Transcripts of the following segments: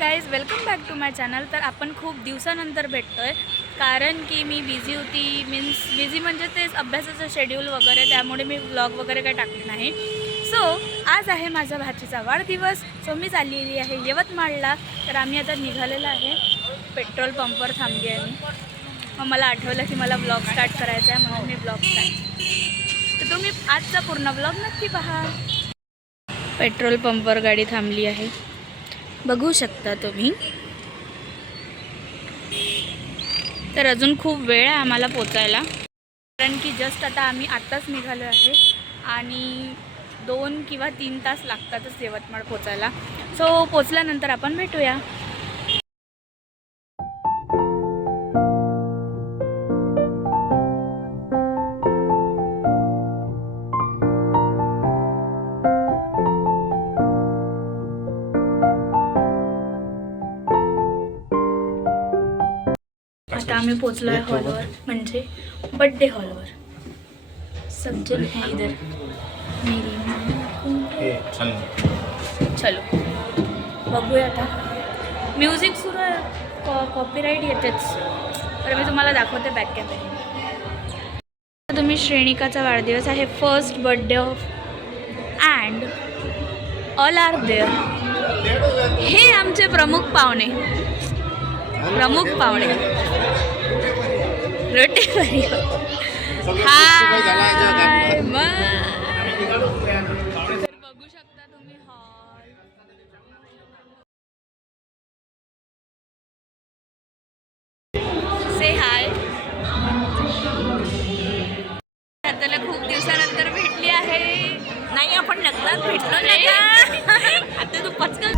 Guys welcome back to my channel. तर आपण खूप दिवसानंतर भेटतोय कारण की मी बिझी होती. बिझी म्हणजे तेच अभ्यासाचं शेड्यूल वगैरे, त्यामुळे मी व्लॉग वगैरे काही टाकले नाही. सो आज आहे माझ्या भाचीचा वाढदिवस. सो मी चाललेली आहे यवतमाळला. तर आम्ही आता निघालेलो आहे. पेट्रोल पंपवर थांबली आहे मी. मग मला आठवलं की मला व्लॉग स्टार्ट करायचा आहे, म्हणून मी व्लॉग स्टार्ट. तर तुम्ही आजचा पूर्ण व्लॉग नक्की पहा. पेट्रोल पंपवर गाडी थांबली आहे, बघू शकता तुम्ही. तर अजून खूप वेळ आहे आम्हाला पोचायला, कारण की जस्ट आता आम्ही आत्ताच निघालो आहे आणि 2 किंवा 3 तास लागतातच यवतमाळ पोचायला. सो पोचल्यानंतर आपण भेटूया. आता आम्ही पोचलो आहे हॉलवर, म्हणजे बर्थडे हॉलवर. सज्जन है इधर मेरी चलो बघूया. आता म्युझिक सुरू आहे, कॉपीराईट येतेच. तर मी तुम्हाला दाखवते बॅक कॅमेरा. तुम्ही श्रेणिकाचा वाढदिवस आहे, first birthday of and all are there. हे आमचे प्रमुख पाहुणे रोटेवरी. हाय बघू शकता तुम्ही हॉल. से हाय. त्याला खूप दिवसानंतर भेटली आहे. नाही, आपण लग्नात भेटलो नाही. आता तू पचकन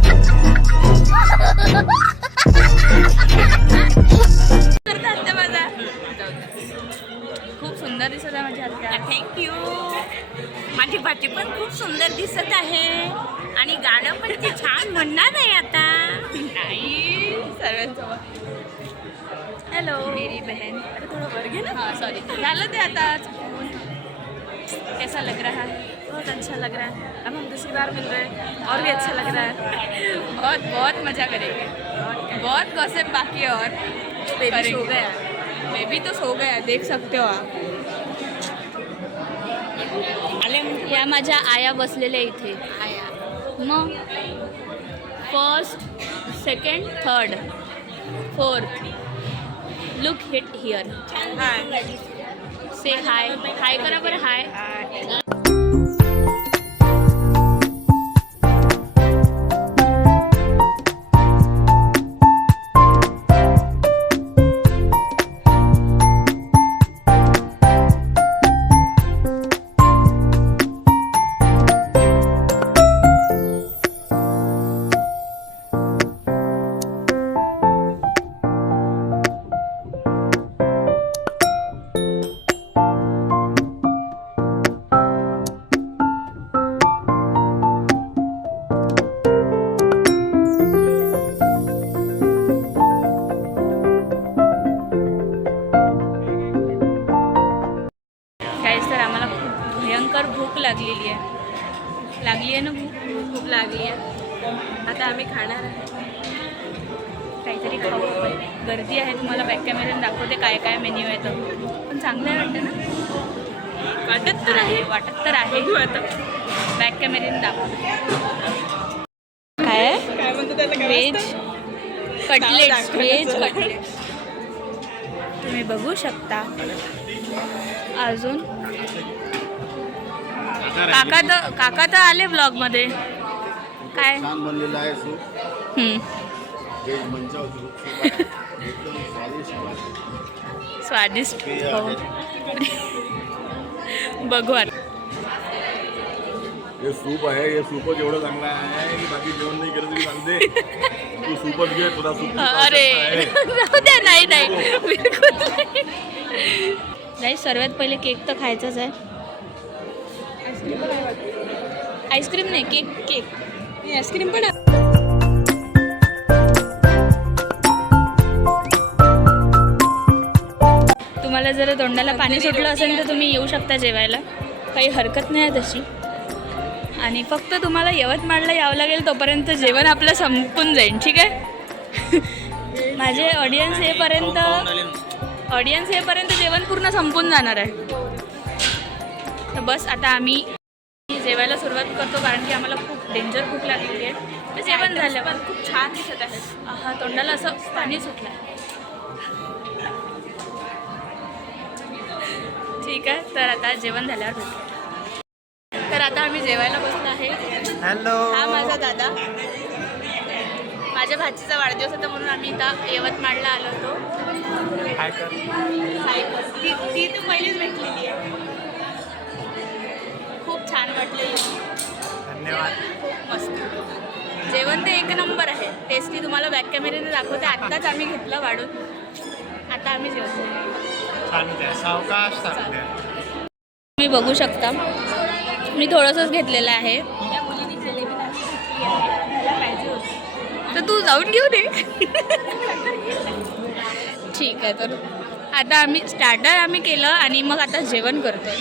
खूप सुंदर दिसत आहे माझी आत्या. थँक्यू. माझी भाची पण खूप सुंदर दिसत आहे आणि गाणं पण ती छान म्हणणार आहे आता. नाही, सर्वांसोबत हॅलो मेरी बहन. अरे थोडं वर घे ना. हाँ सॉरी, झालं ते आता. कैसा लग रहा है? बहुत अच्छा लग रहा है. अब हम दूसरी बार मिल रहे हैं और भी अच्छा लग रहा है. बहुत मज़ा करेंगे. बहुत गॉसिप बाकी है और बेबी सो गया. बेबी तो सो गया, देख सकते हो आप. या माझ्या आया बसलेल्या इथे. आया मग first, second, third, fourth. Look it here. Say hi. Hi करा बरं. हाय. तर आम्हाला खूप भयंकर भूक लागलेली आहे ना. भूक लागली आहे. आता आम्ही खाणार आहे काहीतरी खाऊ. गर्दी आहे, तुम्हाला बॅक कॅमेऱ्याने दाखवते काय काय मेन्यू आहे. तर पण चांगलं आहे वाटतं ना. वाटत तर आहे. आता बॅक कॅमेऱ्याने दाखवते काय आहे. Veg cutlet. तुम्ही बघू शकता. अजून काका तर आले ब्लॉग मध्ये. काय बनलेला आहे सूप. स्वादिष्ट. हो बघू आता. हे सूप आहे. हे सूपच एवढं चांगलं आहे की बाकी जेवण नाही केलं तरी चालते. तू सूपच घे, तुला सूप. अरे नाही बिलकुल नाही. सर्वात पहिले केक तर खायचाच आहे. आईस्क्रीम नाही, केक. आईस्क्रीम पण आहे. तुम्हाला जर तोंडाला पाणी सुटलं असेल तर तुम्ही येऊ शकता जेवायला, काही हरकत नाही आहे तशी. आणि फक्त तुम्हाला यवतमाळला यावं लागेल, तोपर्यंत जेवण आपलं संपून जाईल. ठीक आहे. माझे ऑडियन्स येईपर्यंत जेवण पूर्ण संपून जाणार आहे. तर बस आता आम्ही जेवायला सुरुवात करतो, कारण की आम्हाला खूप डेंजर भूक लागलेली आहे. तर जेवण झालं पण खूप छान दिसत आहे. हा तोंडाला असं पाणी सुटलं आहे. ठीक आहे, तर आता जेवण झाल्यावर भेटू. तर आता आम्ही जेवायला बसलो आहे. हॅलो. हा माझा दादा. माझ्या भाचीचा वाढदिवस होता म्हणून आम्ही इथं यवतमाळला आलो होतो. हाय कर. ती तू पहिलीच भेटलेली आहे. खूप छान वाटलं. धन्यवाद. खूप मस्त जेवण ते एक नंबर आहे. टेस्टी तुम्हाला बॅक कॅमेऱ्याने दाखवते. आत्ताच आम्ही घेतलं वाढून. आता आम्ही जेवतो. चालू द्या, सावकाश चालू द्या. तुम्ही बघू शकता मी थोडंसंच घेतलेलं आहे. त्या मुलीने जिलेबी पाहिजे होती तर तू जाऊन घेऊ दे. ठीक आहे. तर आता आम्ही स्टार्टर केलं आणि मग आता जेवण करतोय.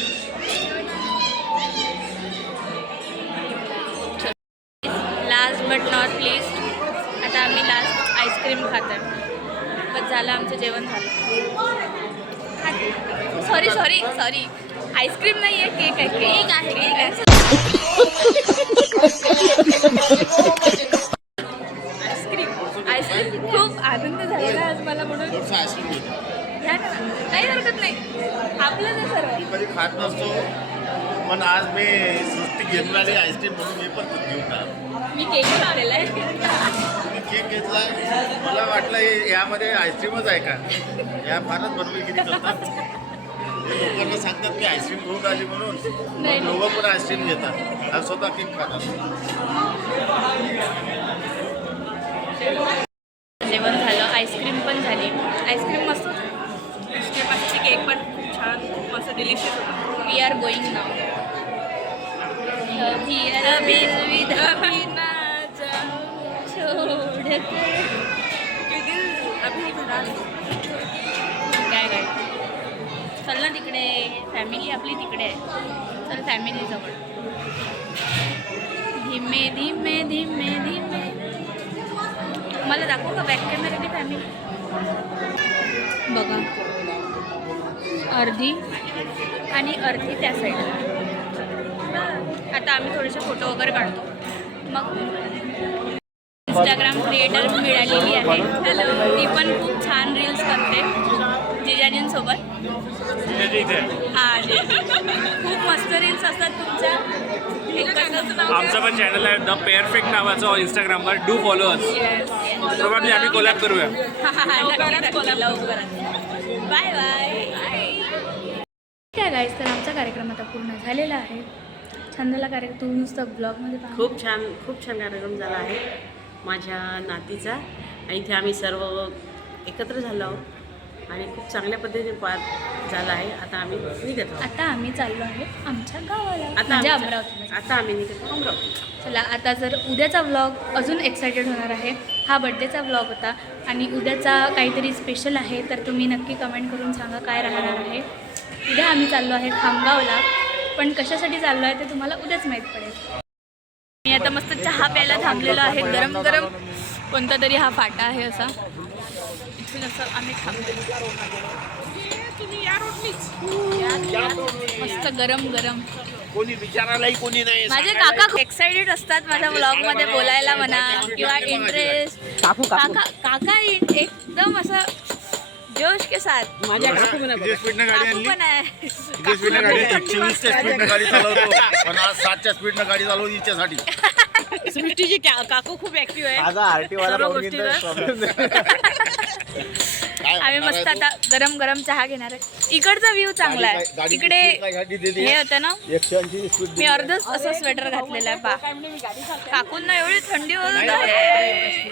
लास्ट बट नॉट लीस्ट आता आम्ही लास्ट आईस्क्रीम खात आहे. बस झालं, आमचं जेवण झालं. सॉरी आईस्क्रीम नाही आहे, केक आहे. केक आहे. आईस्क्रीम खूप आनंद झालेला आज मला, म्हणून घ्या ना, काही हरकत नाही. आपलं ना सर्व कधी खात नसतो, पण आज मी सृष्टी घेऊन आली आईस्क्रीम म्हणून मी पण घेऊन आलो. मी केक लावलेला आहे. मी केक घेतला, मला वाटलं यामध्ये आईस्क्रीमच आहे का. या फारच बनवेगिरी करतात. लोकांना सांगतात की आईस्क्रीम घेऊन आली म्हणून, मग लोक पण आईस्क्रीम घेतात आणि स्वतः केक खातात. जेवण झालं, आईस्क्रीम पण झाली. आईस्क्रीम मस्त, केक पण खूप छान, खूप मस्त डिलिशियस होता. वी आर गोईंग नाव. काय चल ना तिकडे, फॅमिली आपली तिकडे आहे. चल फॅमिलीजवळ. धीमे धीमे धीमे धीमे. मला दाखवू का बॅक कॅमेऱ्याने फॅमिली? बघा, अर्धी आणि अर्धी त्या साईडला. आता आम्ही थोडेसे फोटो वगैरे काढतो. मग इंस्टाग्राम क्रिएटर मिळालेली आहे. ती पण खूप छान रील्स करते जिजाजींसोबत. हां, खूप मस्त रील्स असतात तुमच्या. आमचं पण चॅनल आहे द पेअरफेक्ट नावाचं इंस्टाग्रामवर. Do follow us. प्रोबॅबली आम्ही कोलॅब करूया. Bye bye. काय गाईस, तर आमचा कार्यक्रम आता पूर्ण झालेला आहे. छान झाला कार्यक्रम. तू नुसतं ब्लॉगमध्ये पाहा. खूप छान कार्यक्रम झाला आहे माझ्या नातीचा. आणि इथे आम्ही सर्व एकत्र झालो आहोत आणि खूप चांगल्या पद्धतीने पार झाला आहे. आता आम्ही निघत आहोत. आता आम्ही चाललो आहे आमच्या गावाला, आता म्हणजे आमच्या- अमरावतीला. आता आम्ही निघतो अमरावती. चला, आता जर उद्याचा व्लॉग अजून एक्सायटेड होणार आहे. हा बड्डेचा व्लॉग होता आणि उद्याचा काहीतरी स्पेशल आहे, तर तुम्ही नक्की कमेंट करून सांगा काय राहणार आहे. उद्या आम्ही चाललो आहे खामगावला, पण कशासाठी चाललो आहे ते तुम्हाला उद्याच माहीत पडेल. मी आता मस्त चहा प्यायला थांबलेलो आहे. गरम गरम कोणता तरी हा फाटा आहे असा. इथून असं आम्ही थांबलेलो. मस्त गरम गरम. कोणी विचारायलाही कोणी नाही. माझे काका खूप एक्साइटेड असतात माझ्या व्लॉगमध्ये बोलायला म्हणा किंवा इंटरेस्ट. काका एकदम असं जोश के साथ. माझ्या किती स्पीडनं गाडी काकू आणली? पण आहे. किती स्पीडनं गाडी? 120च्या स्पीडनं गाडी चालवतो, पण आज 7च्या स्पीडनं गाडी चालवतो हिच्यासाठी. सृष्टीची काकू खूप ऍक्टिव्ह आहे. माझा आरटीवाला सर्व पाहून गोष्टीवर. घेतलं प्रॉब्लेम. आम्ही मस्त आता गरम गरम चहा घेणार आहे. इकडचा व्ह्यू चांगला आहे. गाडी इकडे गाडी दिली हे होतं ना, 180 स्पीड. मी अर्धच असं स्वेटर घातलेलं आहे. काकूंना एवढी थंडी होत आहे.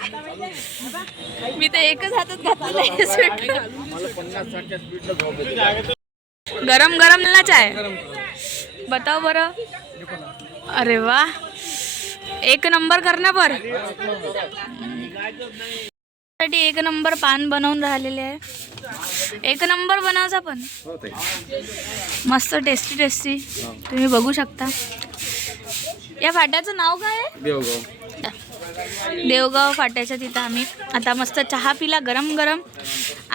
मी तर एकच हातात घातलेलं आहे स्वेटर. मला 50-60च्या स्पीडनं झोप येते. गरम गरम ना चाय बताओ बरं. अरे वा, एक नंबर करना पर. साठी एक नंबर पान बनवून राहिलेले आहे. एक नंबर बनवायचा पण मस्त टेस्टी तुम्ही बघू शकता. या फाट्याचं नाव काय आहे? देवगाव फाट्याच्या तिथं आम्ही आता मस्त चहा पिला गरम गरम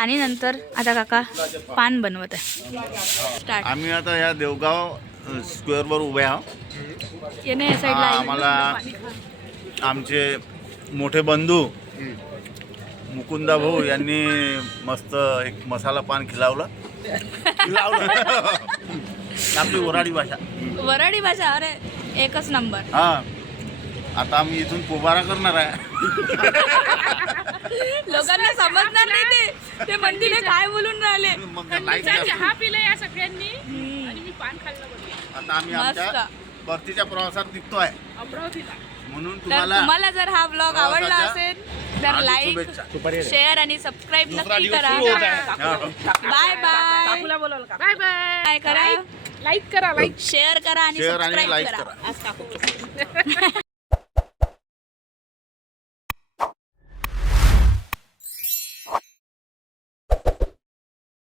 आणि नंतर आता काका पान बनवत आहे. स्टार्ट. आम्ही आता या देवगाव स्क्वेअरवर उभे आहोत. येणे या साईडला आम्हाला आमचे मोठे बंधू मुकुंदा भाऊ यांनी मस्त एक मसाला पान खिलावलं. आपली वराडी भाषा. वराडी भाषा. अरे एकच नंबर. हा आता आम्ही इथून पोबारा करणार आहे. लोकांना समजणार नाही ते म्हणतील हे काय बोलून राहिले. मग like करा. चहा पिलं या सगळ्यांनी आणि मी पान खाल्लं बघ. आता आम्ही मस्त. आमच्या परतीच्या प्रवासात निघतोय अमरावतीला. म्हणून तर तुम्हाला तुम्हाला जर हा ब्लॉग आवडला प्रवासाच्या असेल तर हार्दिक लाईक शुभेच्छा. शेअर आणि सबस्क्राईब दुसरा नक्की दिवस करा. सुरू होत आहे. हा. Bye bye. काकूला बोलवलं का? Bye bye. काय करा लाईक करा, लाईक. शेअर करा आणि शेअर आणि सबस्क्राईब लाईक करा. करा. आज काकू